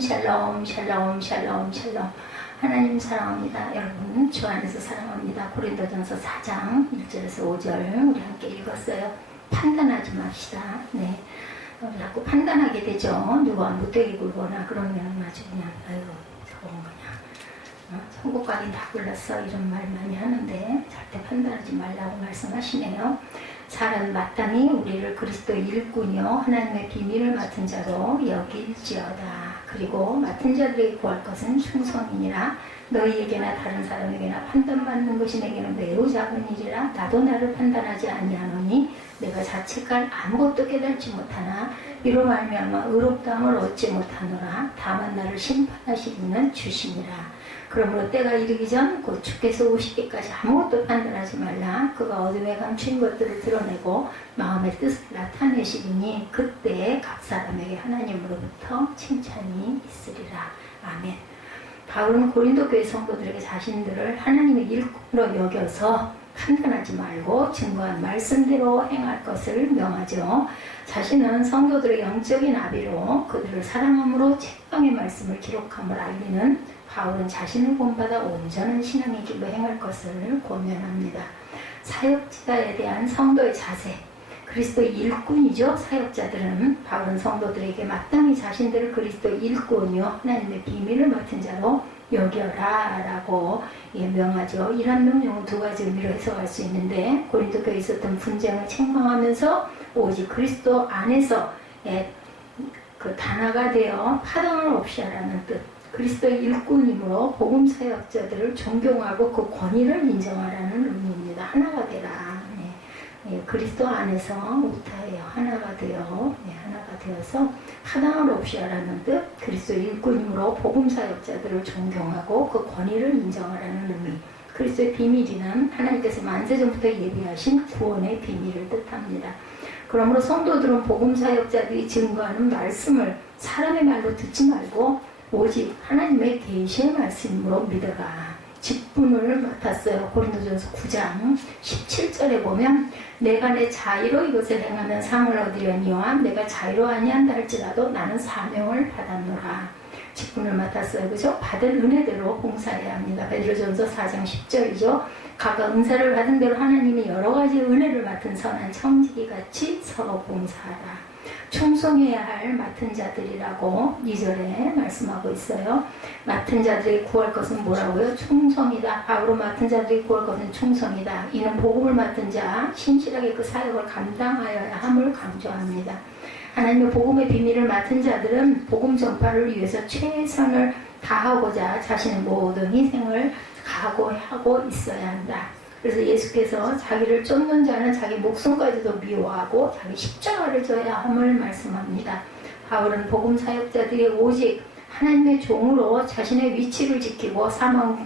샬롬 샬롬 샬롬 샬롬. 하나님 사랑합니다. 여러분 주 안에서 사랑합니다. 고린도전서 4장 1절에서 5절 우리 함께 읽었어요. 판단하지 맙시다. 네, 자꾸 판단하게 되죠. 누가 못되게 굴거나 그러면 아주 그냥 아유 저건 그냥 선곡각인 다 골랐어 이런 말 많이 하는데 절대 판단하지 말라고 말씀하시네요. 사람은 마땅히 우리를 그리스도의 일꾼이요 하나님의 비밀을 맡은 자로 여길지어다. 그리고 맡은 자들에게 구할 것은 충성이니라. 너희에게나 다른 사람에게나 판단받는 것이 내게는 매우 작은 일이라. 나도 나를 판단하지 아니하노니 내가 자책할 아무것도 깨달지 못하나 이로 말미암아 의롭다함을 얻지 못하노라. 다만 나를 심판하시기는 주시니라. 그러므로 때가 이르기 전 곧 주께서 오시기까지 아무것도 판단하지 말라. 그가 어둠에 감춘 것들을 드러내고 마음의 뜻을 나타내시리니 그때 각 사람에게 하나님으로부터 칭찬이 있으리라. 아멘. 바울은 고린도 교회 성도들에게 자신들을 하나님의 일꾼으로 여겨서 판단하지 말고 증거한 말씀대로 행할 것을 명하죠. 자신은 성도들의 영적인 아비로 그들을 사랑함으로 책방의 말씀을 기록함을 알리는 바울은 자신을 본받아 온전한 신앙의 길로 행할 것을 권면합니다. 사역자에 대한 성도의 자세, 그리스도의 일꾼이죠. 사역자들은 바울은 성도들에게 마땅히 자신들을 그리스도의 일꾼이요 하나님의 비밀을 맡은 자로 여겨라 라고 명하죠. 이런 명령은 두 가지 의미로 해석할 수 있는데 고린도 교회에 있었던 분쟁을 책망하면서 오직 그리스도 안에서 그 단아가 되어 파당을 없이 하라는 뜻, 그리스도의 일꾼이므로 복음 사역자들을 존경하고 그 권위를 인정하라는 의미입니다. 하나가 되라. 그리스도 안에서 우타예요. 하나가 되어 하나가 되어서 하당을 없이 하라는 뜻, 그리스도의 일꾼이므로 복음 사역자들을 존경하고 그 권위를 인정하라는 의미. 그리스도의 비밀이란 하나님께서 만세전부터 예비하신 구원의 비밀을 뜻합니다. 그러므로 성도들은 복음 사역자들이 증거하는 말씀을 사람의 말로 듣지 말고 오직 하나님의 계시의 말씀으로 믿어라. 직분을 맡았어요. 고린도전서 9장 17절에 보면 내가 내 자의로 이것을 행하면 상을 얻으려니와 내가 자의로 아니한다 할지라도 나는 사명을 받았노라. 직분을 맡았어요. 그죠? 받은 은혜대로 봉사해야 합니다. 베드로전서 4장 10절이죠. 각각 은사를 받은 대로 하나님이 여러 가지 은혜를 맡은 선한 청지기 같이 서로 봉사하라. 충성해야 할 맡은 자들이라고 2절에 말씀하고 있어요. 맡은 자들이 구할 것은 뭐라고요? 충성이다. 바울은 맡은 자들이 구할 것은 충성이다. 이는 복음을 맡은 자, 신실하게 그 사역을 감당하여야 함을 강조합니다. 하나님의 복음의 비밀을 맡은 자들은 복음 전파를 위해서 최선을 다하고자 자신의 모든 희생을 각오하고 있어야 한다. 그래서 예수께서 자기를 쫓는 자는 자기 목숨까지도 미워하고 자기 십자가를 져야 함을 말씀합니다. 바울은 복음 사역자들이 오직 하나님의 종으로 자신의 위치를 지키고 사명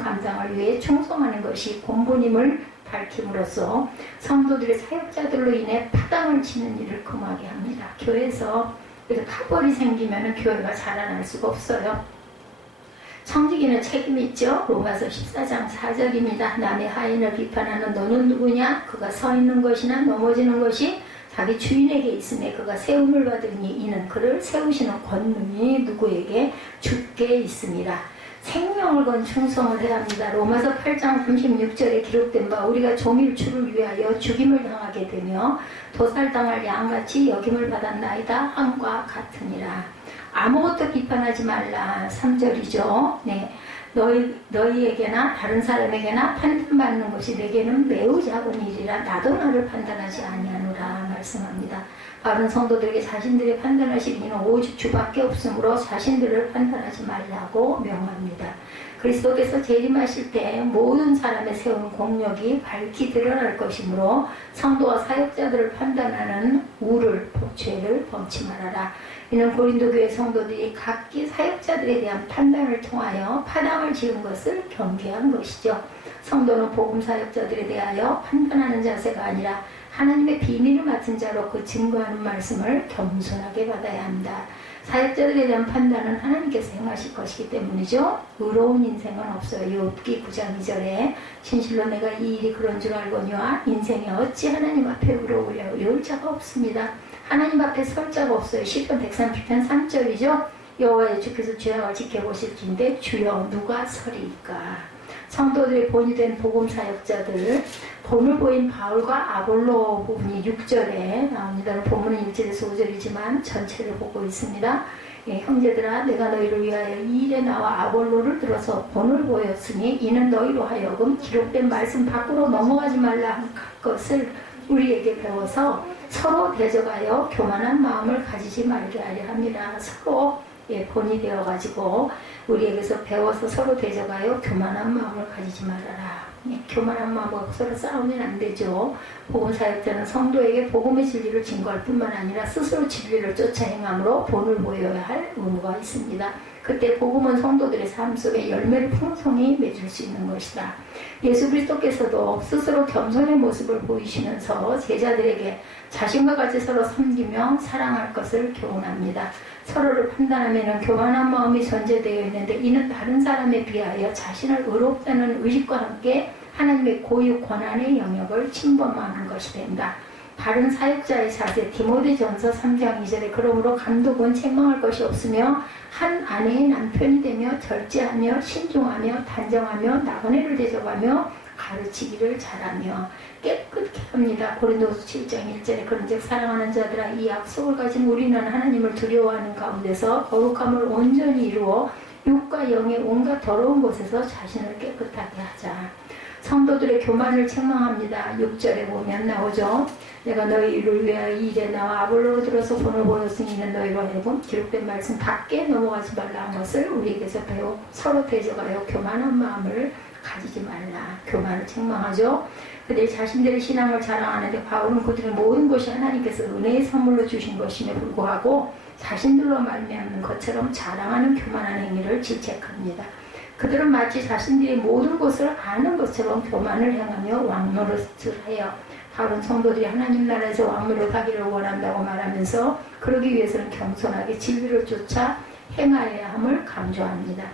감당을 위해 충성하는 것이 본분임을 밝힘으로써 성도들의 사역자들로 인해 파당을 치는 일을 금하게 합니다. 교회에서 타벌이 생기면 교회가 자라날 수가 없어요. 청지기는 책임이 있죠. 로마서 14장 4절입니다. 남의 하인을 비판하는 너는 누구냐? 그가 서 있는 것이나 넘어지는 것이 자기 주인에게 있으며 그가 세움을 받으니 이는 그를 세우시는 권능이 누구에게 주께 있습니다. 생명을 건 충성을 해야 합니다. 로마서 8장 36절에 기록된 바 우리가 종일주를 위하여 죽임을 당하게 되며 도살당할 양같이 여김을 받았나이다 함과 같으니라. 아무것도 비판하지 말라. 3절이죠. 네. 너희에게나 다른 사람에게나 판단받는 것이 내게는 매우 작은 일이라 나도 나를 판단하지 아니하노라 말씀합니다. 바울은 성도들에게 자신들의 판단하실 이는 오직 주밖에 없으므로 자신들을 판단하지 말라고 명합니다. 그리스도께서 재림하실 때 모든 사람의 세운 공력이 밝히 드러날 것이므로 성도와 사역자들을 판단하는 우를, 죄를 범치 말아라. 이는 고린도 교회 성도들이 각기 사역자들에 대한 판단을 통하여 파당을 지은 것을 경계한 것이죠. 성도는 복음 사역자들에 대하여 판단하는 자세가 아니라 하나님의 비밀을 맡은 자로 그 증거하는 말씀을 겸손하게 받아야 한다. 사역자들에 대한 판단은 하나님께서 행하실 것이기 때문이죠. 의로운 인생은 없어요. 욥기 9장 2절에 진실로 내가 이 일이 그런 줄 알거니와 인생에 어찌 하나님 앞에 의로우려 이럴 자가 없습니다. 하나님 앞에 설 자가 없어요. 시편 130편 3절이죠. 여호와의 주께서 죄악을 지켜보실진데 주여 누가 서리이까. 성도들의 본이 된 복음 사역자들, 본을 보인 바울과 아볼로 부분이 6절에 나옵니다. 본문은 1절에서 5절이지만 전체를 보고 있습니다. 예, 형제들아 내가 너희를 위하여 이 일에 나와 아볼로를 들어서 본을 보였으니 이는 너희로 하여금 기록된 말씀 밖으로 넘어가지 말라 한 것을 우리에게 배워서 서로 대적하여 교만한 마음을 가지지 말게 하려 합니다. 서로 본이 되어가지고 우리에게서 배워서 서로 대적하여 교만한 마음을 가지지 말아라. 교만한 마음과 서로 싸우면 안 되죠. 복음 사역자는 성도에게 복음의 진리를 증거할 뿐만 아니라 스스로 진리를 쫓아 행함으로 본을 보여야 할 의무가 있습니다. 그때 복음은 성도들의 삶 속에 열매를 풍성히 맺을 수 있는 것이다. 예수 그리스도께서도 스스로 겸손의 모습을 보이시면서 제자들에게 자신과 같이 서로 섬기며 사랑할 것을 교훈합니다. 서로를 판단하면 교만한 마음이 전제되어 있는데 이는 다른 사람에 비하여 자신을 의롭다는 의식과 함께 하나님의 고유 권한의 영역을 침범하는 것이 된다. 다른 사역자의 자세 디모데전서 3장 2절에 그러므로 감독은 책망할 것이 없으며 한 아내의 남편이 되며 절제하며 신중하며 단정하며 나그네를 대접하며 가르치기를 잘하며 깨끗게 합니다. 고린도서 7장 1절에 그런즉 사랑하는 자들아 이 약속을 가진 우리는 하나님을 두려워하는 가운데서 거룩함을 온전히 이루어 육과 영의 온갖 더러운 곳에서 자신을 깨끗하게 하자. 성도들의 교만을 책망합니다. 6절에 보면 나오죠. 내가 너희를 위하여 이 일에 나와 아볼로로 들어서 본을 보였으니 이는 너희로 하여금 기록된 말씀 밖에 넘어가지 말라 한 것을 우리에게서 배워 서로 대적하여 교만한 마음을 가지지 말라. 교만을 책망하죠. 그들 자신들의 신앙을 자랑하는데 바울은 그들의 모든 것이 하나님께서 은혜의 선물로 주신 것임에 불구하고 자신들로 말미암는 것처럼 자랑하는 교만한 행위를 질책합니다. 그들은 마치 자신들이 모든 것을 아는 것처럼 교만을 행하며 왕노릇을 해요. 바울은 성도들이 하나님 나라에서 왕노릇 하기를 원한다고 말하면서 그러기 위해서는 겸손하게 진리를 쫓아 행하여야 함을 강조합니다.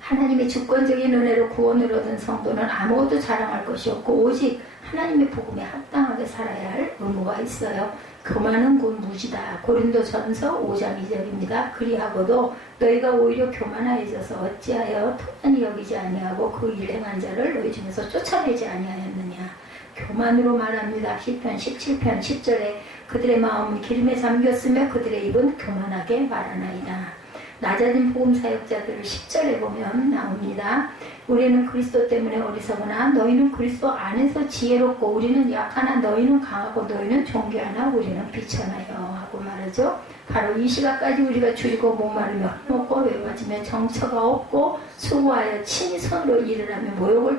하나님의 주권적인 은혜로 구원을 얻은 성도는 아무것도 자랑할 것이 없고 오직 하나님의 복음에 합당하게 살아야 할 의무가 있어요. 교만은 곧 무지다. 고린도전서 5장 2절입니다. 그리하고도 너희가 오히려 교만하여져서 어찌하여 통한히 여기지 아니하고 그 일 행한 자를 너희 중에서 쫓아내지 아니하였느냐. 교만으로 말합니다. 시편 17편 10절에 그들의 마음은 기름에 잠겼으며 그들의 입은 교만하게 말하나이다. 낮아진 복음 사역자들을 10절에 보면 나옵니다. 우리는 그리스도 때문에 어리석으나 너희는 그리스도 안에서 지혜롭고 우리는 약하나 너희는 강하고 너희는 존귀하나 우리는 비천하여 하고 말하죠. 바로 이 시각까지 우리가 줄이고 목마르며 먹고 외워지며 정처가 없고 수고하여 친히 손으로 일을 하며 모욕을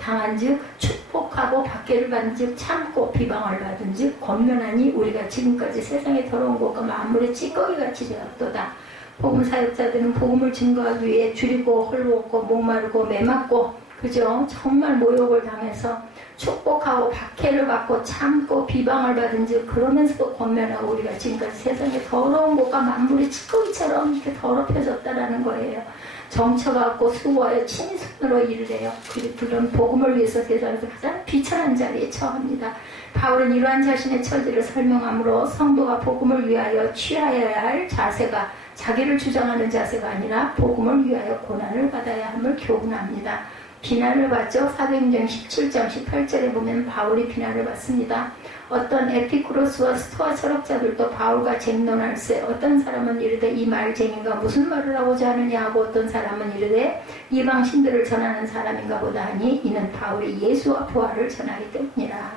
당한즉 축복하고 박해를 받은즉 참고 비방을 받은즉 권면하니 우리가 지금까지 세상에 더러운 것과 만물의 찌꺼기같이 되었도다. 복음 사역자들은 복음을 증거하기 위해 줄이고 헐벗고 목마르고 매맞고 그죠? 정말 모욕을 당해서 축복하고 박해를 받고 참고 비방을 받은즉 그러면서도 권면하고 우리가 지금까지 세상에 더러운 것과 만물의 찌꺼기처럼 이렇게 더럽혀졌다라는 거예요. 정처갖고 수고하여 친히 손으로 일을 해요. 그들은 복음을 위해서 세상에서 가장 비천한 자리에 처합니다. 바울은 이러한 자신의 처지를 설명하므로 성도가 복음을 위하여 취하여야 할 자세가 자기를 주장하는 자세가 아니라 복음을 위하여 고난을 받아야 함을 교훈합니다. 비난을 받죠. 사도행전 17장 18절에 보면 바울이 비난을 받습니다. 어떤 에피쿠로스와 스토아 철학자들도 바울과 쟁론할세 어떤 사람은 이르되 이 말쟁이가 무슨 말을 하고자 하느냐 하고 어떤 사람은 이르되 이방 신들을 전하는 사람인가 보다 하니 이는 바울이 예수와 부활을 전하기 때문이라.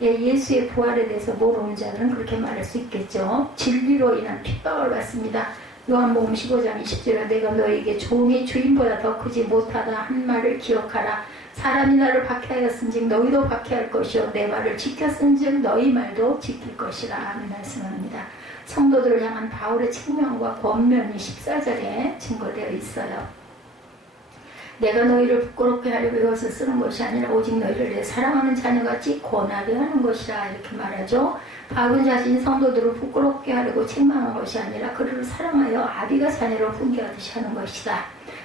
예수의 부활에 대해서 모르는 자는 그렇게 말할 수 있겠죠. 진리로 인한 핍박을 받습니다. 요한복음 15장 20절에 내가 너에게 종이 주인보다 더 크지 못하다 한 말을 기억하라. 사람이 나를 박해하였은즉 너희도 박해할 것이요 내 말을 지켰은즉 너희 말도 지킬 것이라 하는 말씀합니다. 성도들을 향한 바울의 책망과 권면이 14절에 증거되어 있어요. 내가 너희를 부끄럽게 하려고 이것을 쓰는 것이 아니라 오직 너희를 내 사랑하는 자녀같이 권하게 하는 것이라 이렇게 말하죠. 바울은 자신이 성도들을 부끄럽게 하려고 책망한 것이 아니라 그를 사랑하여 아비가 자녀를 훈계하듯이 하는 것이다.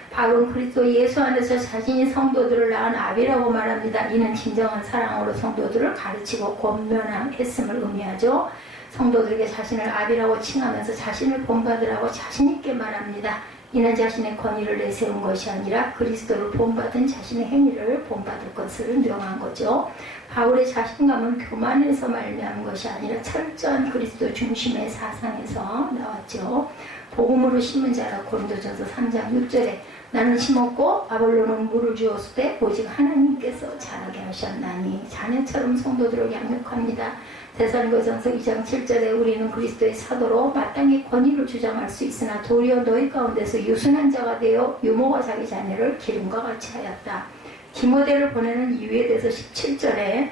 바울은 그리스도 예수 안에서 자신이 성도들을 낳은 아비라고 말합니다. 이는 진정한 사랑으로 성도들을 가르치고 권면했음을 의미하죠. 성도들에게 자신을 아비라고 칭하면서 자신을 본받으라고 자신있게 말합니다. 이는 자신의 권위를 내세운 것이 아니라 그리스도를 본받은 자신의 행위를 본받을 것을 명한 거죠. 바울의 자신감은 교만에서 말미암은 것이 아니라 철저한 그리스도 중심의 사상에서 나왔죠. 복음으로 심은 자라. 고린도전서 3장 6절에 나는 심었고 아볼로는 물을 주었을 때 오직 하나님께서 자라게 하셨나니. 자녀처럼 성도들을 양육합니다. 데살로니가전서 2장 7절에 우리는 그리스도의 사도로 마땅히 권위를 주장할 수 있으나 도리어 너희 가운데서 유순한 자가 되어 유모가 자기 자녀를 기름과 같이 하였다. 디모데를 보내는 이유에 대해서 17절에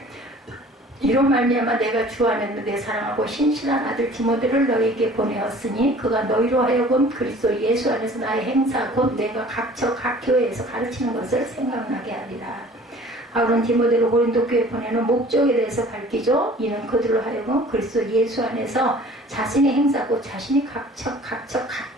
이로 말미암아 내가 주 안에서 내 사랑하고 신실한 아들 디모데를 너희에게 보내었으니 그가 너희로 하여금 그리스도 예수 안에서 나의 행사 곧 내가 각처 각 교회에서 가르치는 것을 생각나게 하리라. 바울은 디모데를 고린도 교회에 보내는 목적에 대해서 밝히죠. 이는 그들로 하여금 그리스도 예수 안에서 자신의 행사 곧 자신이 각처 각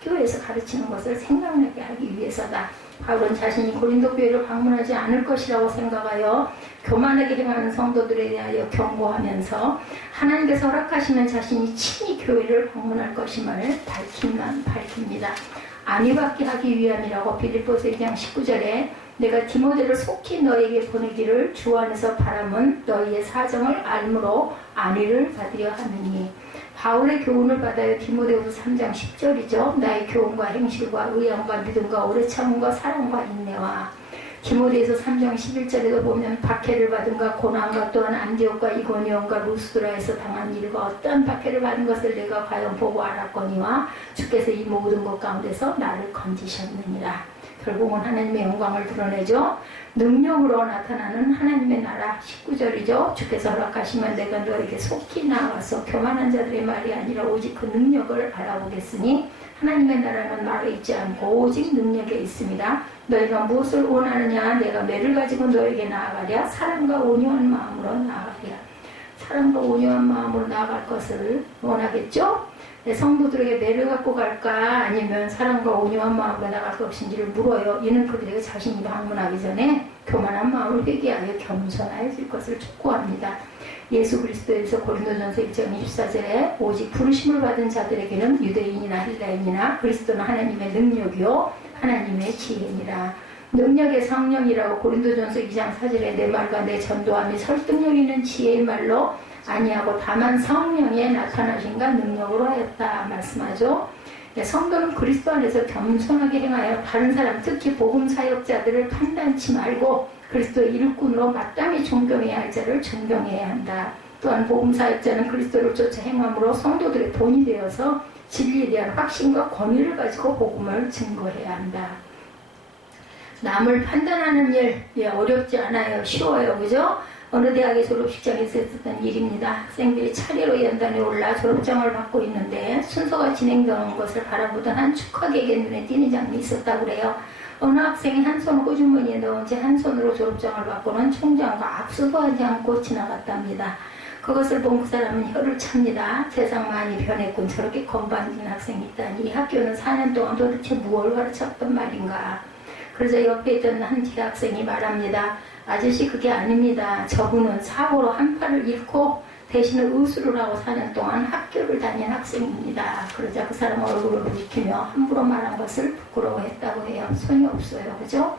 교회에서 가르치는 것을 생각나게 하기 위해서다. 바울은 자신이 고린도 교회를 방문하지 않을 것이라고 생각하여 교만하게 행하는 성도들에 대하여 경고하면서 하나님께서 허락하시면 자신이 친히 교회를 방문할 것임을 밝힙니다. 안위받게 하기 위함이라고 빌립보서 2장 19절에 내가 디모데를 속히 너에게 보내기를 주 안에서 바람은 너희의 사정을 알므로 안위를 받으려 하느니. 바울의 교훈을 받아요. 디모데후서 3장 10절이죠. 나의 교훈과 행실과 의향과 믿음과 오래 참음과 사랑과 인내와. 디모데에서 3장 11절에도 보면 박해를 받은가 고난과 또한 안디옥과 이고니온과 루스드라에서 당한 일과 어떠한 박해를 받은 것을 내가 과연 보고 알았거니와 주께서 이 모든 것 가운데서 나를 건지셨느니라. 결국은 하나님의 영광을 드러내죠. 능력으로 나타나는 하나님의 나라. 19절이죠. 주께서 허락하시면 내가 너에게 속히 나와서 교만한 자들의 말이 아니라 오직 그 능력을 알아보겠으니 하나님의 나라는 말에 있지 않고 오직 능력에 있습니다. 너희가 무엇을 원하느냐. 내가 매를 가지고 너에게 나아가랴. 사랑과 온유한 마음으로 나아가랴. 사랑과 온유한 마음으로 나아갈 것을 원하겠죠. 성도들에게 매를 갖고 갈까 아니면 사랑과 온유한 마음으로 나갈 것인지를 물어요. 이는 그들에게 자신이 방문하기 전에 교만한 마음을 회개하여 겸손해질 것을 촉구합니다. 예수 그리스도에서 고린도전서 1장 24절에 오직 부르심을 받은 자들에게는 유대인이나 헬라인이나 그리스도는 하나님의 능력이요 하나님의 지혜니라. 능력의 성령이라고 고린도전서 2장 4절에 내 말과 내 전도함이 설득력 있는 지혜의 말로 아니하고 다만 성령의 나타나신가 능력으로 하였다 말씀하죠. 성도는 그리스도 안에서 겸손하게 행하여 다른 사람 특히 복음 사역자들을 판단치 말고 그리스도의 일꾼으로 마땅히 존경해야 할 자를 존경해야 한다. 또한 복음 사역자는 그리스도를 쫓아 행함으로 성도들의 본이 되어서 진리에 대한 확신과 권위를 가지고 복음을 증거해야 한다. 남을 판단하는 일 어렵지 않아요. 쉬워요. 그죠? 어느 대학의 졸업식장에서 있었던 일입니다. 학생들이 차례로 연단에 올라 졸업장을 받고 있는데 순서가 진행되는 것을 바라보던 한 축하객의 눈에 띄는 장면이 있었다고 그래요. 어느 학생이 한 손을 호주머니에 넣은 채 한 손으로 졸업장을 받고는 총장과 악수도 하지 않고 지나갔답니다. 그것을 본 그 사람은 혀를 찹니다. 세상 많이 변했군. 저렇게 건방진 학생이 있다니. 이 학교는 4년 동안 도대체 무엇을 가르쳤단 말인가. 그러자 옆에 있던 한 대학생이 말합니다. 아저씨 그게 아닙니다. 저분은 사고로 한 팔을 잃고 대신에 의술을 하고 4년 동안 학교를 다닌 학생입니다. 그러자 그 사람 얼굴을 붉히며 함부로 말한 것을 부끄러워했다고 해요. 손이 없어요. 그죠?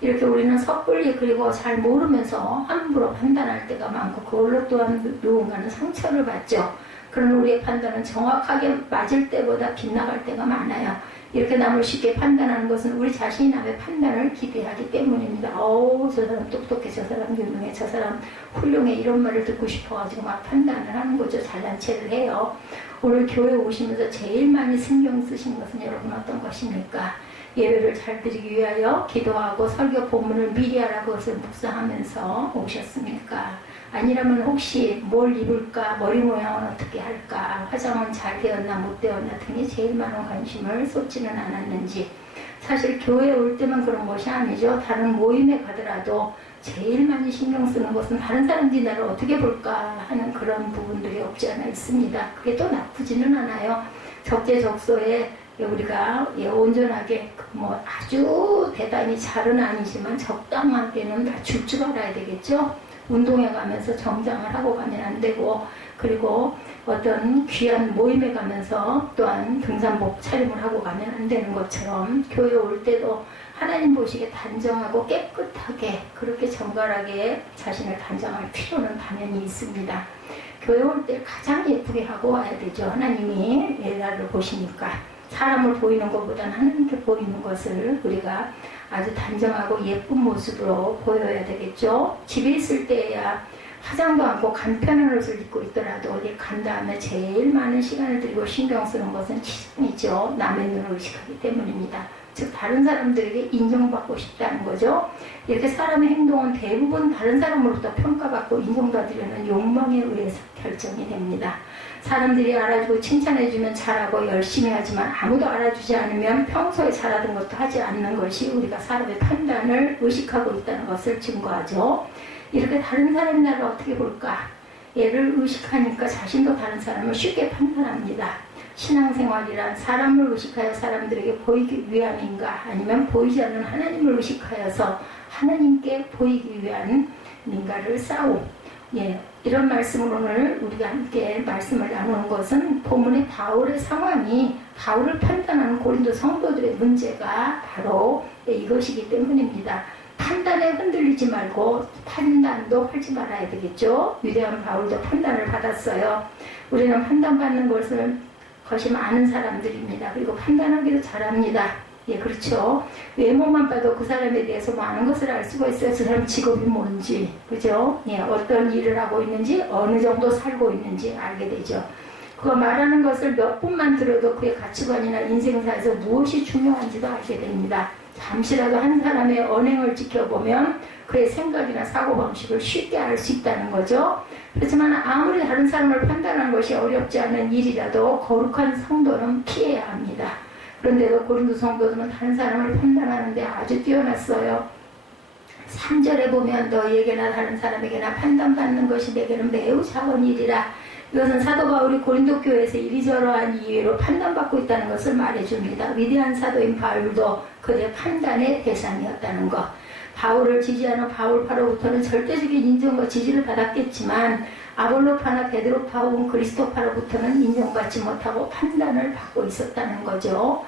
이렇게 우리는 섣불리 그리고 잘 모르면서 함부로 판단할 때가 많고 그걸로 또한 누군가는 상처를 받죠. 그러나 우리의 판단은 정확하게 맞을 때보다 빗나갈 때가 많아요. 이렇게 남을 쉽게 판단하는 것은 우리 자신이 남의 판단을 기대하기 때문입니다. 저 사람 똑똑해, 저 사람 유능해, 저 사람 훌륭해 이런 말을 듣고 싶어가지고 막 판단을 하는 거죠. 잘난 체를 해요. 오늘 교회 오시면서 제일 많이 신경 쓰신 것은 여러분 어떤 것입니까? 예배를 잘 드리기 위하여 기도하고 설교 본문을 미리 알아 그것을 묵상하면서 오셨습니까? 아니라면 혹시 뭘 입을까, 머리 모양은 어떻게 할까, 화장은 잘 되었나 못 되었나 등에 제일 많은 관심을 쏟지는 않았는지. 사실 교회에 올 때만 그런 것이 아니죠. 다른 모임에 가더라도 제일 많이 신경 쓰는 것은 다른 사람들이 나를 어떻게 볼까 하는 그런 부분들이 없지 않아 있습니다. 그게 또 나쁘지는 않아요. 적재적소에 우리가 온전하게 아주 대단히 잘은 아니지만 적당한 때는 다 줄 줄 알아야 되겠죠. 운동회 가면서 정장을 하고 가면 안 되고, 그리고 어떤 귀한 모임에 가면서 또한 등산복 차림을 하고 가면 안 되는 것처럼 교회 올 때도 하나님 보시기에 단정하고 깨끗하게 그렇게 정갈하게 자신을 단정할 필요는 당연히 있습니다. 교회 올 때 가장 예쁘게 하고 와야 되죠. 하나님이 나를 보시니까. 사람을 보이는 것보다는 하나님께 보이는 것을 우리가 아주 단정하고 예쁜 모습으로 보여야 되겠죠. 집에 있을 때야 화장도 않고 간편한 옷을 입고 있더라도 어디 간 다음에 제일 많은 시간을 들이고 신경 쓰는 것은 치장이죠. 남의 눈을 의식하기 때문입니다. 즉 다른 사람들에게 인정받고 싶다는 거죠. 이렇게 사람의 행동은 대부분 다른 사람으로부터 평가받고 인정받으려는 욕망에 의해서 결정이 됩니다. 사람들이 알아주고 칭찬해주면 잘하고 열심히 하지만 아무도 알아주지 않으면 평소에 잘하던 것도 하지 않는 것이 우리가 사람의 판단을 의식하고 있다는 것을 증거하죠. 이렇게 다른 사람이 나를 어떻게 볼까? 얘를 의식하니까 자신도 다른 사람을 쉽게 판단합니다. 신앙생활이란 사람을 의식하여 사람들에게 보이기 위함인가, 아니면 보이지 않는 하나님을 의식하여서 하나님께 보이기 위한 인가를 싸움. 이런 말씀을 오늘 우리가 함께 말씀을 나누는 것은 본문의 바울의 상황이 바울을 판단하는 고린도 성도들의 문제가 바로 이것이기 때문입니다. 판단에 흔들리지 말고 판단도 하지 말아야 되겠죠. 위대한 바울도 판단을 받았어요. 우리는 판단받는 것이 많은 사람들입니다. 그리고 판단하기도 잘합니다. 그렇죠. 외모만 봐도 그 사람에 대해서 많은 것을 알 수가 있어요. 그 사람 직업이 뭔지, 그죠? 어떤 일을 하고 있는지, 어느 정도 살고 있는지 알게 되죠. 그가 말하는 것을 몇 분만 들어도 그의 가치관이나 인생사에서 무엇이 중요한지도 알게 됩니다. 잠시라도 한 사람의 언행을 지켜보면 그의 생각이나 사고방식을 쉽게 알 수 있다는 거죠. 그렇지만 아무리 다른 사람을 판단하는 것이 어렵지 않은 일이라도 거룩한 성도는 피해야 합니다. 그런데도 고린도 성도들은 다른 사람을 판단하는데 아주 뛰어났어요. 3절에 보면 너희에게나 다른 사람에게나 판단받는 것이 내게는 매우 작은 일이라. 이것은 사도 바울이 고린도 교회에서 이리저러한 이유로 판단받고 있다는 것을 말해줍니다. 위대한 사도인 바울도 그의 판단의 대상이었다는 것. 바울을 지지하는 바울파로부터는 절대적인 인정과 지지를 받았겠지만 아볼로파나 베드로파 혹은 그리스도파로부터는 인정받지 못하고 판단을 받고 있었다는 거죠.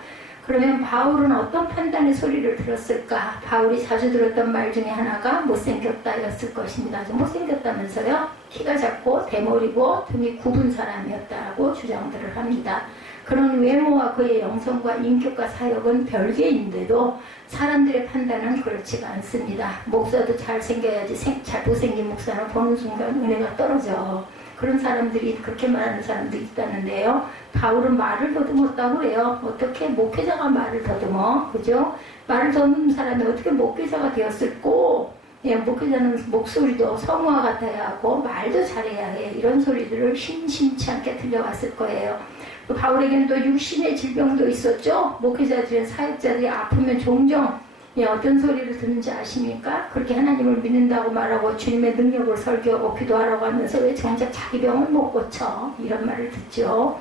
그러면 바울은 어떤 판단의 소리를 들었을까? 바울이 자주 들었던 말 중에 하나가 못생겼다였을 것입니다. 아주 못생겼다면서요? 키가 작고 대머리고 등이 굽은 사람이었다고 주장들을 합니다. 그런 외모와 그의 영성과 인격과 사역은 별개인데도 사람들의 판단은 그렇지가 않습니다. 목사도 잘생겨야지 못생긴 목사는 보는 순간 은혜가 떨어져. 그런 사람들이 그렇게 말하는 사람도 있다는데요. 바울은 말을 더듬었다고 그래요. 어떻게 목회자가 말을 더듬어? 그죠? 말을 더듬는 사람이 어떻게 목회자가 되었을꼬? 목회자는 목소리도 성우와 같아야 하고 말도 잘해야 해. 이런 소리들을 심심치 않게 들려왔을 거예요. 바울에게는 또 육신의 질병도 있었죠. 목회자들은 사역자들이 아프면 종종 어떤 소리를 듣는지 아십니까? 그렇게 하나님을 믿는다고 말하고 주님의 능력을 설교하고 기도하라고 하면서 왜 정작 자기 병을 못 고쳐? 이런 말을 듣죠.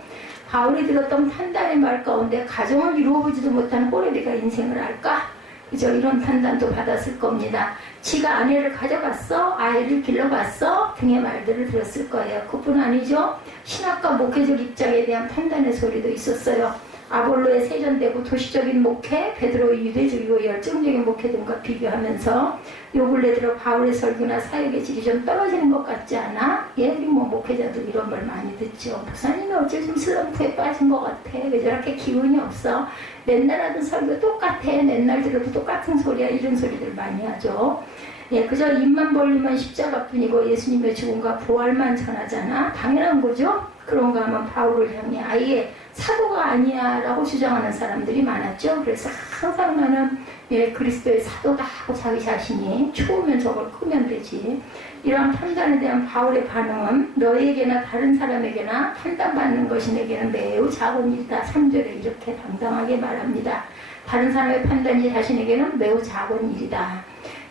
바울이 들었던 판단의 말 가운데 가정을 이루어보지도 못한 호레비가 인생을 알까? 그죠? 이런 판단도 받았을 겁니다. 지가 아내를 가져갔어? 아이를 길러갔어? 등의 말들을 들었을 거예요. 그뿐 아니죠. 신학과 목회적 입장에 대한 판단의 소리도 있었어요. 아볼로의 세련되고 도시적인 목회, 베드로의 유대적이고 열정적인 목회 등과 비교하면서 요 근래 들어 바울의 설교나 사역의 질이 좀 떨어지는 것 같지 않아? 우리 목회자들 이런 말 많이 듣죠. 목사님이 어째 좀 슬럼프에 빠진 것 같아. 왜 저렇게 기운이 없어? 맨날 하던 설교 똑같아. 맨날 들어도 똑같은 소리야. 이런 소리들 많이 하죠. 그저 입만 벌리면 십자가뿐이고 예수님의 죽음과 부활만 전하잖아. 당연한 거죠. 그런가 하면 바울을 향해 아예 사도가 아니야 라고 주장하는 사람들이 많았죠. 그래서 항상 나는 그리스도의 사도다 하고 자기 자신이 추우면 저걸 끄면 되지. 이러한 판단에 대한 바울의 반응은 너에게나 다른 사람에게나 판단받는 것이 내게는 매우 작은 일이다. 3절에 이렇게 당당하게 말합니다. 다른 사람의 판단이 자신에게는 매우 작은 일이다.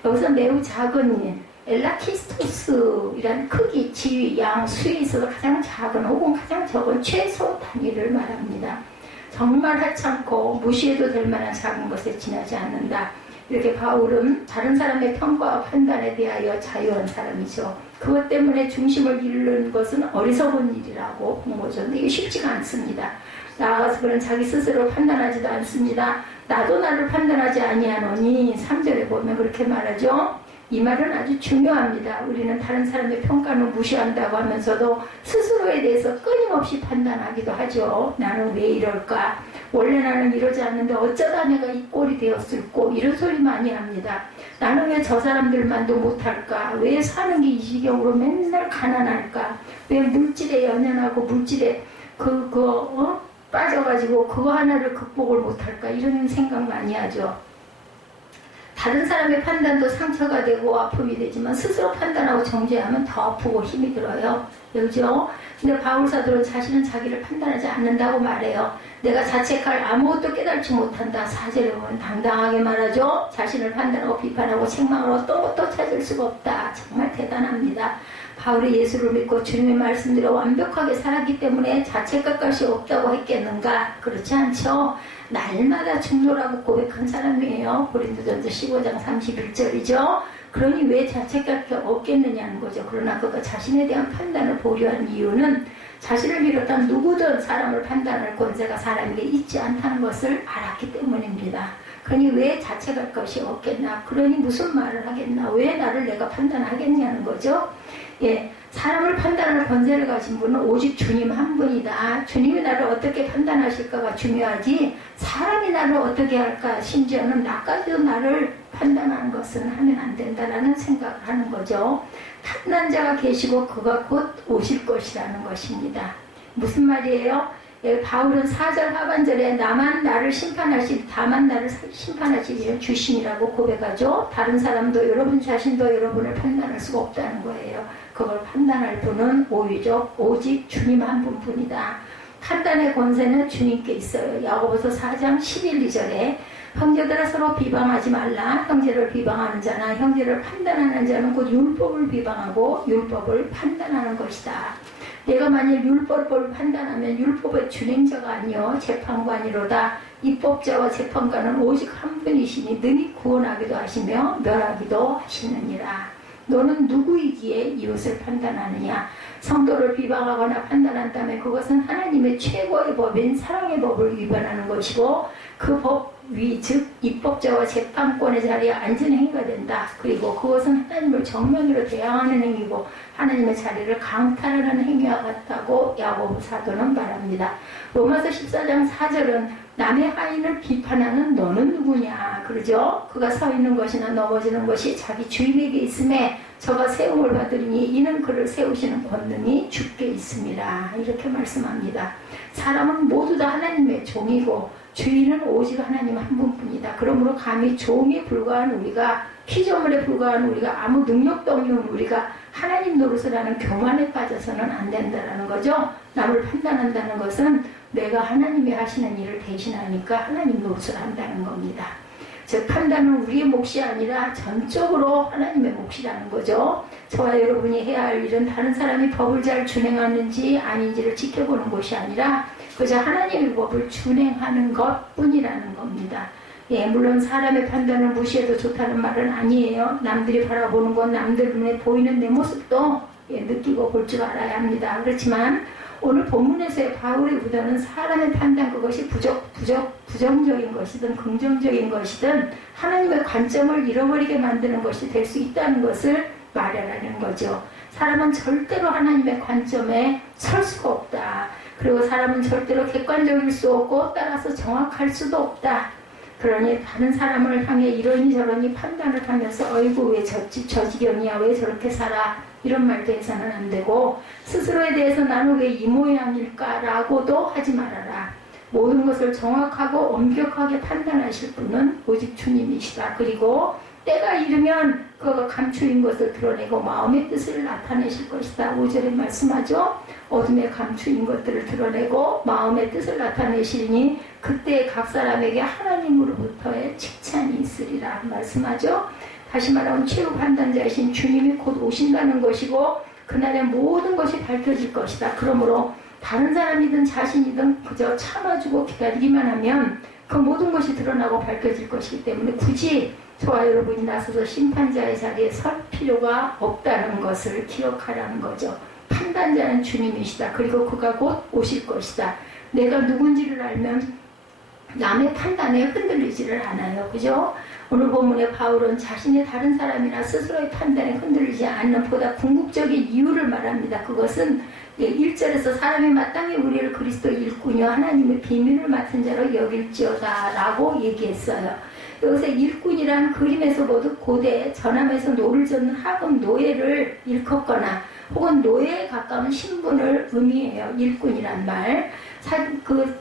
여기서 매우 작은 일, 엘라키스토스이란 크기, 지위, 양, 수에 있어서 가장 작은 혹은 가장 적은 최소 단위를 말합니다. 정말 하찮고 무시해도 될 만한 작은 것에 지나지 않는다. 이렇게 바울은 다른 사람의 평가와 판단에 대하여 자유한 사람이죠. 그것 때문에 중심을 잃는 것은 어리석은 일이라고 본 거죠. 근데 이게 쉽지가 않습니다. 나아가서 그는 자기 스스로 판단하지도 않습니다. 나도 나를 판단하지 아니하노니 3절에 보면 그렇게 말하죠. 이 말은 아주 중요합니다. 우리는 다른 사람의 평가는 무시한다고 하면서도 스스로에 대해서 끊임없이 판단하기도 하죠. 나는 왜 이럴까? 원래 나는 이러지 않는데 어쩌다 내가 이 꼴이 되었을꼬? 이런 소리 많이 합니다. 나는 왜 저 사람들만도 못할까? 왜 사는 게 이 지경으로 맨날 가난할까? 왜 물질에 연연하고 물질에 빠져가지고 그거 하나를 극복을 못할까? 이런 생각 많이 하죠. 다른 사람의 판단도 상처가 되고 아픔이 되지만 스스로 판단하고 정죄하면 더 아프고 힘이 들어요. 그죠? 근데 바울 사도는 자신은 자기를 판단하지 않는다고 말해요. 내가 자책할 아무것도 깨달지 못한다. 4절에 보면 당당하게 말하죠. 자신을 판단하고 비판하고 책망하고 또 찾을 수가 없다. 정말 대단합니다. 바울이 예수를 믿고 주님의 말씀대로 완벽하게 살았기 때문에 자책할 것이 없다고 했겠는가? 그렇지 않죠. 날마다 중노라고 고백한 사람이에요. 고린도전서 15장 31절이죠. 그러니 왜 자책할 게 없겠느냐는 거죠. 그러나 그가 자신에 대한 판단을 보류한 이유는 자신을 비롯한 누구든 사람을 판단할 권세가 사람에게 있지 않다는 것을 알았기 때문입니다. 그러니 왜 자책할 것이 없겠나? 그러니 무슨 말을 하겠나? 왜 나를 내가 판단하겠냐는 거죠. 예, 사람을 판단할 권세를 가진 분은 오직 주님 한 분이다. 주님이 나를 어떻게 판단하실까가 중요하지 사람이 나를 어떻게 할까, 심지어는 나까지도 나를 판단하는 것은 하면 안 된다라는 생각을 하는 거죠. 탐난 자가 계시고 그가 곧 오실 것이라는 것입니다. 무슨 말이에요? 예, 바울은 4절 하반절에 다만 나를 심판하실 주신이라고 고백하죠. 다른 사람도 여러분 자신도 여러분을 판단할 수가 없다는 거예요. 그걸 판단할 분은 오직 주님 한 분뿐이다. 판단의 권세는 주님께 있어요. 야고보서 4장 11, 2절에 형제들아 서로 비방하지 말라. 형제를 비방하는 자나 형제를 판단하는 자는 곧 율법을 비방하고 율법을 판단하는 것이다. 내가 만일 율법을 판단하면 율법의 준행자가 아니요 재판관이로다. 입법자와 재판관은 오직 한 분이시니 능히 구원하기도 하시며 멸하기도 하시느니라. 너는 누구이기에 이웃을 판단하느냐? 성도를 비방하거나 판단한다면 그것은 하나님의 최고의 법인 사랑의 법을 위반하는 것이고 그 법 위 즉 입법자와 재판권의 자리에 앉은 행위가 된다. 그리고 그것은 하나님을 정면으로 대항하는 행위고 하나님의 자리를 강탈하는 행위와 같다고 야고보 사도는 말합니다. 로마서 14장 4절은 남의 하인을 비판하는 너는 누구냐? 그러죠? 그가 서 있는 것이나 넘어지는 것이 자기 주인에게 있음에 저가 세움을 받으리니 이는 그를 세우시는 권능이 주께 있습니다. 이렇게 말씀합니다. 사람은 모두 다 하나님의 종이고 주인은 오직 하나님 한 분뿐이다. 그러므로 감히 종에 불과한 우리가, 피조물에 불과한 우리가, 아무 능력도 없는 우리가 하나님 노릇을 하는 교만에 빠져서는 안 된다는 거죠. 남을 판단한다는 것은 내가 하나님이 하시는 일을 대신하니까 하나님 노릇을 한다는 겁니다. 즉 판단은 우리의 몫이 아니라 전적으로 하나님의 몫이라는 거죠. 저와 여러분이 해야 할 일은 다른 사람이 법을 잘 준행하는지 아닌지를 지켜보는 것이 아니라 그저 하나님의 법을 준행하는 것뿐이라는 겁니다. 예, 물론 사람의 판단을 무시해도 좋다는 말은 아니에요. 남들이 바라보는 건 남들 눈에 보이는 내 모습도 느끼고 볼 줄 알아야 합니다. 그렇지만 오늘 본문에서의 바울의 구도는 사람의 판단, 그것이 부정적인 것이든 긍정적인 것이든 하나님의 관점을 잃어버리게 만드는 것이 될 수 있다는 것을 말하라는 거죠. 사람은 절대로 하나님의 관점에 설 수가 없다. 그리고 사람은 절대로 객관적일 수 없고 따라서 정확할 수도 없다. 그러니 다른 사람을 향해 이러니 저러니 판단을 하면서 어이구 왜 저 지경이야, 왜 저렇게 살아, 이런 말도 해서는 안 되고 스스로에 대해서 나는 왜 이 모양일까라고도 하지 말아라. 모든 것을 정확하고 엄격하게 판단하실 분은 오직 주님이시다. 그리고 때가 이르면 그가 감추인 것을 드러내고 마음의 뜻을 나타내실 것이다. 5절에 말씀하죠. 어둠에 감추인 것들을 드러내고 마음의 뜻을 나타내시니 그때 각 사람에게 하나님으로부터의 칭찬이 있으리라 말씀하죠. 다시 말하면 최후 판단자이신 주님이 곧 오신다는 것이고 그날에 모든 것이 밝혀질 것이다. 그러므로 다른 사람이든 자신이든 그저 참아주고 기다리기만 하면 그 모든 것이 드러나고 밝혀질 것이기 때문에 굳이 저와 여러분이 나서서 심판자의 자리에 설 필요가 없다는 것을 기억하라는 거죠. 판단자는 주님이시다. 그리고 그가 곧 오실 것이다. 내가 누군지를 알면 남의 판단에 흔들리지를 않아요. 그죠? 오늘 본문의 바울은 자신이 다른 사람이나 스스로의 판단에 흔들리지 않는 보다 궁극적인 이유를 말합니다. 그것은 1절에서 사람이 마땅히 우리를 그리스도의 일꾼이요 하나님의 비밀을 맡은 자로 여길지어다 라고 얘기했어요. 여기서 일꾼이란 그림에서 보듯 고대 전함에서 노를 젓는 하급 노예를 일컫거나 혹은 노예에 가까운 신분을 의미해요. 일꾼이란 말.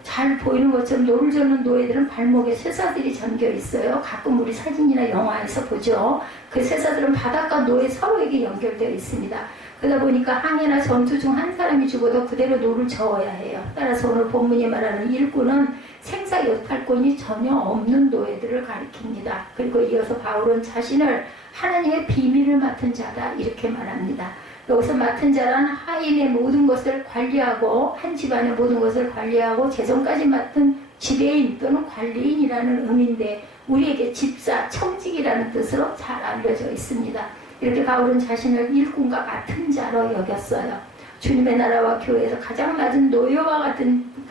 잘 보이는 것처럼 노를 젓는 노예들은 발목에 쇠사들이 잠겨 있어요. 가끔 우리 사진이나 영화에서 보죠. 그 쇠사들은 바닥과 노예 서로에게 연결되어 있습니다. 그러다 보니까 항해나 전투 중 한 사람이 죽어도 그대로 노를 저어야 해요. 따라서 오늘 본문이 말하는 일꾼은 생사 여탈권이 전혀 없는 노예들을 가리킵니다. 그리고 이어서 바울은 자신을 하나님의 비밀을 맡은 자다 이렇게 말합니다. 여기서 맡은 자란 하인의 모든 것을 관리하고 한 집안의 모든 것을 관리하고 재정까지 맡은 지배인 또는 관리인이라는 의미인데 우리에게 집사, 청직이라는 뜻으로 잘 알려져 있습니다. 이렇게 바울은 자신을 일꾼과 같은 자로 여겼어요. 주님의 나라와 교회에서 가장 낮은 노예와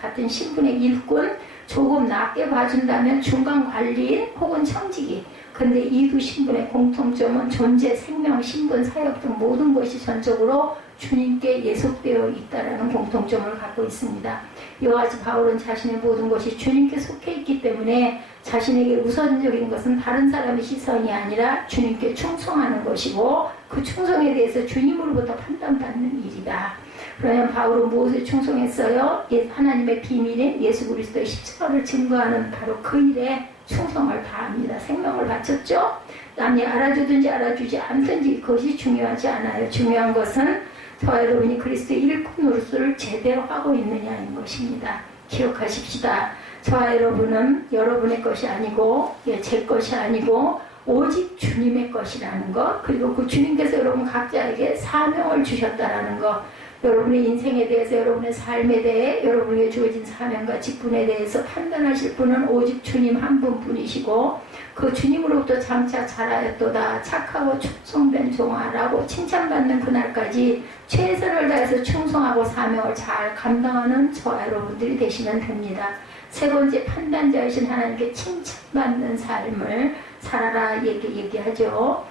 같은 신분의 일꾼, 조금 낮게 봐준다면 중간 관리인 혹은 청직이. 근데 이 두 신분의 공통점은 존재, 생명, 신분, 사역 등 모든 것이 전적으로 주님께 예속되어 있다는 공통점을 갖고 있습니다. 이와 같이 바울은 자신의 모든 것이 주님께 속해 있기 때문에 자신에게 우선적인 것은 다른 사람의 시선이 아니라 주님께 충성하는 것이고 그 충성에 대해서 주님으로부터 판단받는 일이다. 그러면 바울은 무엇에 충성했어요? 하나님의 비밀인 예수 그리스도의 십자가를 증거하는 바로 그 일에 충성을 다합니다. 생명을 바쳤죠? 남이 알아주든지 알아주지 않든지 그것이 중요하지 않아요. 중요한 것은 저와 여러분이 그리스도의 일꾼 노릇을 제대로 하고 있느냐인 것입니다. 기억하십시다. 저와 여러분은 여러분의 것이 아니고 제 것이 아니고 오직 주님의 것이라는 것, 그리고 그 주님께서 여러분 각자에게 사명을 주셨다라는 것, 여러분의 인생에 대해서, 여러분의 삶에 대해, 여러분에게 주어진 사명과 직분에 대해서 판단하실 분은 오직 주님 한 분뿐이시고 그 주님으로부터 장차 잘하였도다 착하고 충성된 종아라고 칭찬받는 그날까지 최선을 다해서 충성하고 사명을 잘 감당하는 저와 여러분들이 되시면 됩니다. 세 번째, 판단자이신 하나님께 칭찬받는 삶을 살아라 얘기하죠.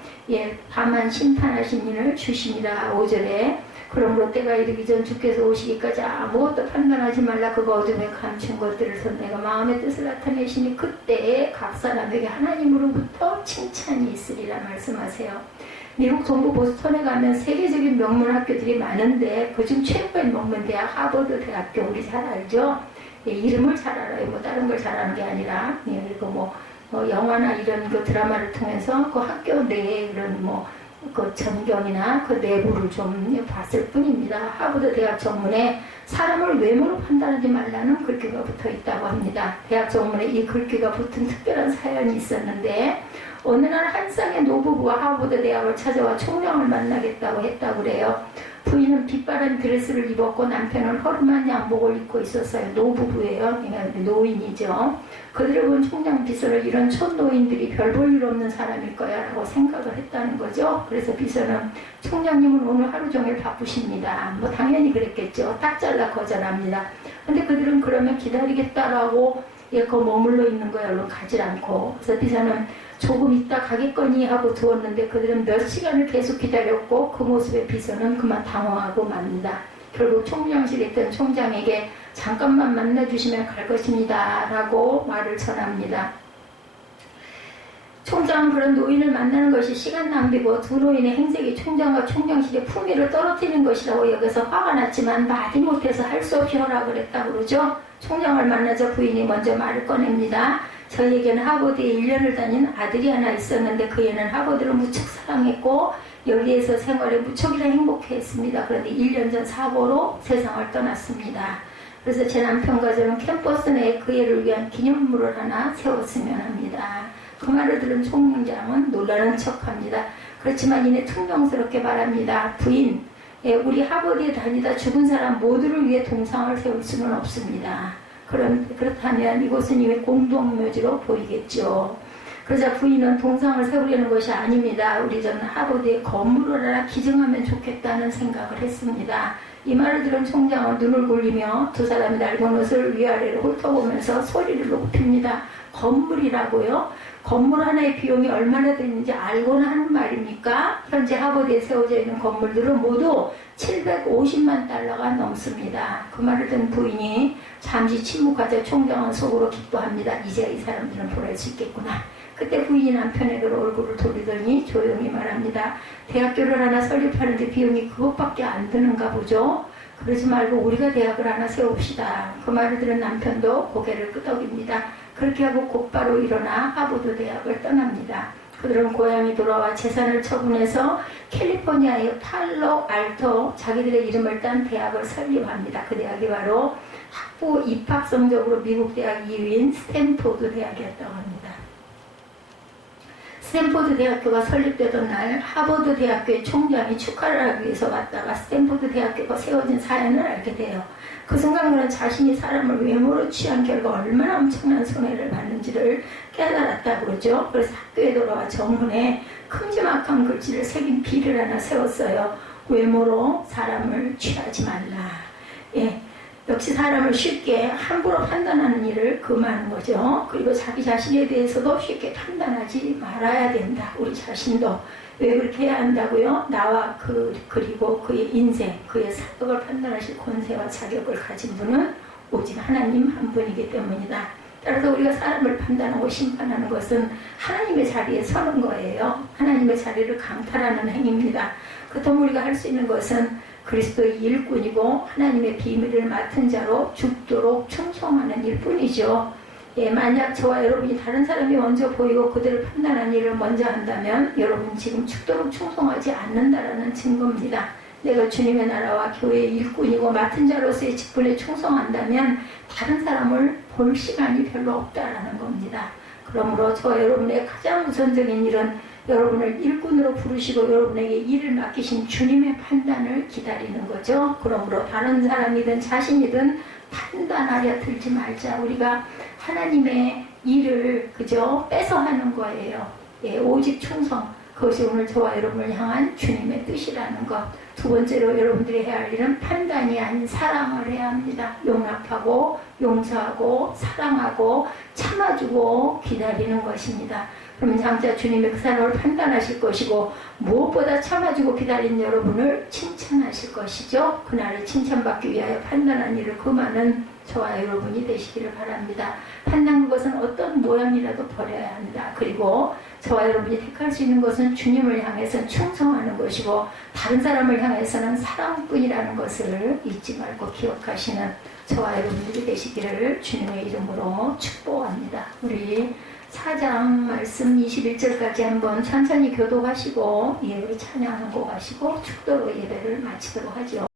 다만 심판하신 이를 주시니라 5절에 그러므로 때가 이르기 전 주께서 오시기까지 아무것도 판단하지 말라. 그가 어둠에 감춘 것들을 내가 마음의 뜻을 나타내시니 그때에 각 사람에게 하나님으로부터 칭찬이 있으리라 말씀하세요. 미국 동부 보스턴에 가면 세계적인 명문 학교들이 많은데 그중 최고의 명문 대학 하버드 대학교 우리 잘 알죠? 이름을 잘 알아요. 뭐 다른 걸 잘 아는 게 아니라 그리고 영화나 이런 그 드라마를 통해서 그 학교 내에 이런 그 전경이나 그 내부를 좀 봤을 뿐입니다. 하버드 대학 정문에 사람을 외모로 판단하지 말라는 글귀가 붙어 있다고 합니다. 대학 정문에 이 글귀가 붙은 특별한 사연이 있었는데 어느 날 한 쌍의 노부부가 하버드 대학을 찾아와 총장을 만나겠다고 했다고 그래요. 부인은 빛바랜 드레스를 입었고 남편은 허름한 양복을 입고 있었어요. 노부부예요. 노인이죠. 그들을 본 총장 비서는 이런 촌노인들이 별 볼 일 없는 사람일 거야 라고 생각을 했다는 거죠. 그래서 비서는 총장님은 오늘 하루 종일 바쁘십니다. 당연히 그랬겠죠. 딱 잘라 거절합니다. 근데 그들은 그러면 기다리겠다라고 그 머물러 있는 거야. 얼른 가지 않고. 그래서 비서는 조금 있다 가겠거니 하고 두었는데 그들은 몇 시간을 계속 기다렸고 그 모습에 비서는 그만 당황하고 맙니다. 결국 총장실에 있던 총장에게 잠깐만 만나주시면 갈 것입니다 라고 말을 전합니다. 총장은 그런 노인을 만나는 것이 시간 낭비고 두 노인의 행색이 총장과 총장실의 품위를 떨어뜨리는 것이라고 여기서 화가 났지만 말이 못해서 할 수 없이 허락을 했다고 그러죠. 총장을 만나자 부인이 먼저 말을 꺼냅니다. 저희에게는 하버드에 1년을 다닌 아들이 하나 있었는데 그 애는 하버드를 무척 사랑했고 여기에서 생활에 무척이나 행복해했습니다. 그런데 1년 전 사고로 세상을 떠났습니다. 그래서 제 남편과 저는 캠퍼스 내에 그 애를 위한 기념물을 하나 세웠으면 합니다. 그 말을 들은 총장은 놀라는 척합니다. 그렇지만 이내 퉁명스럽게 말합니다. 부인, 우리 하버드에 다니다 죽은 사람 모두를 위해 동상을 세울 수는 없습니다. 그렇다면 이곳은 이미 공동묘지로 보이겠죠. 그러자 부인은 동상을 세우려는 것이 아닙니다. 우리 전 하버드에 건물을 하나 기증하면 좋겠다는 생각을 했습니다. 이 말을 들은 총장은 눈을 굴리며 두 사람이 낡은 옷을 위아래로 훑어보면서 소리를 높입니다. 건물이라고요? 건물 하나의 비용이 얼마나 되는지 알고는 하는 말입니까? 현재 하버드에 세워져 있는 건물들은 모두 750만 달러가 넘습니다. 그 말을 듣는 부인이 잠시 침묵하자 총장은 속으로 기뻐합니다. 이제 이 사람들은 보낼 수 있겠구나. 그때 부인이 남편에게로 얼굴을 돌리더니 조용히 말합니다. 대학교를 하나 설립하는데 비용이 그것밖에 안 드는가 보죠? 그러지 말고 우리가 대학을 하나 세웁시다. 그 말을 들은 남편도 고개를 끄덕입니다. 그렇게 하고 곧바로 일어나 하버드 대학을 떠납니다. 그들은 고향에 돌아와 재산을 처분해서 캘리포니아의 팔로 알토 자기들의 이름을 딴 대학을 설립합니다. 그 대학이 바로 학부 입학 성적으로 미국 대학 2위인 스탠포드 대학이었다고 합니다. 스탠포드 대학교가 설립되던 날 하버드 대학교의 총장이 축하를 하기 위해서 왔다가 스탠포드 대학교가 세워진 사연을 알게 돼요. 그 순간 그는 자신이 사람을 외모로 취한 결과 얼마나 엄청난 손해를 받는지를 깨달았다고 그러죠. 그래서 학교에 돌아와 정문에 큼지막한 글씨를 새긴 비를 하나 세웠어요. 외모로 사람을 취하지 말라. 예. 역시 사람을 쉽게 함부로 판단하는 일을 금하는 거죠. 그리고 자기 자신에 대해서도 쉽게 판단하지 말아야 된다. 우리 자신도. 왜 그렇게 해야 한다고요? 나와 그리고 그의 인생, 그의 사역을 판단하실 권세와 자격을 가진 분은 오직 하나님 한 분이기 때문이다. 따라서 우리가 사람을 판단하고 심판하는 것은 하나님의 자리에 서는 거예요. 하나님의 자리를 강탈하는 행위입니다. 그렇다면 우리가 할 수 있는 것은 그리스도의 일꾼이고 하나님의 비밀을 맡은 자로 죽도록 충성하는 일뿐이죠. 예, 만약 저와 여러분이 다른 사람이 먼저 보이고 그들을 판단하는 일을 먼저 한다면 여러분 지금 죽도록 충성하지 않는다라는 증거입니다. 내가 주님의 나라와 교회의 일꾼이고 맡은 자로서의 직분에 충성한다면 다른 사람을 볼 시간이 별로 없다라는 겁니다. 그러므로 저와 여러분의 가장 우선적인 일은 여러분을 일꾼으로 부르시고 여러분에게 일을 맡기신 주님의 판단을 기다리는 거죠. 그러므로 다른 사람이든 자신이든 판단하려 들지 말자. 우리가 하나님의 일을 그저 뺏어 하는 거예요. 예, 오직 충성. 그것이 오늘 저와 여러분을 향한 주님의 뜻이라는 것. 두 번째로 여러분들이 해야 할 일은 판단이 아닌 사랑을 해야 합니다. 용납하고 용서하고 사랑하고 참아주고 기다리는 것입니다. 그러면 장차 주님의 그 사람을 판단하실 것이고 무엇보다 참아주고 기다린 여러분을 칭찬하실 것이죠. 그날을 칭찬받기 위하여 판단한 일을 금하는 저와 여러분이 되시기를 바랍니다. 판단 그것은 어떤 모양이라도 버려야 합니다. 그리고 저와 여러분이 택할 수 있는 것은 주님을 향해서는 충성하는 것이고 다른 사람을 향해서는 사랑뿐이라는 것을 잊지 말고 기억하시는 저와 여러분들이 되시기를 주님의 이름으로 축복합니다. 우리 4장 말씀 21절까지 한번 천천히 교독하시고 예배를 찬양하고 가시고 축도로 예배를 마치도록 하죠.